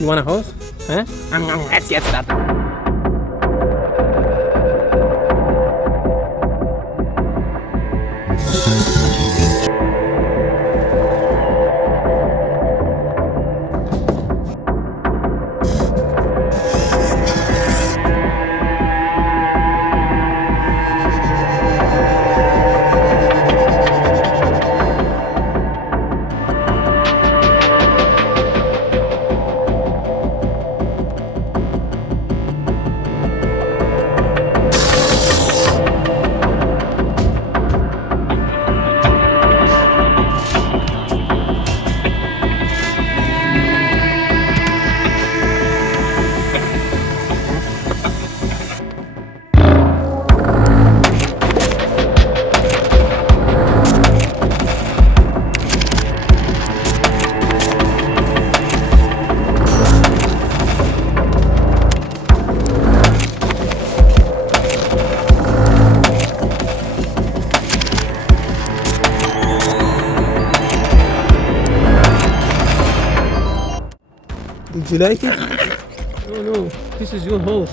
You want a horse? Huh? Let's get started. Did you like it? Oh no, this is your horse.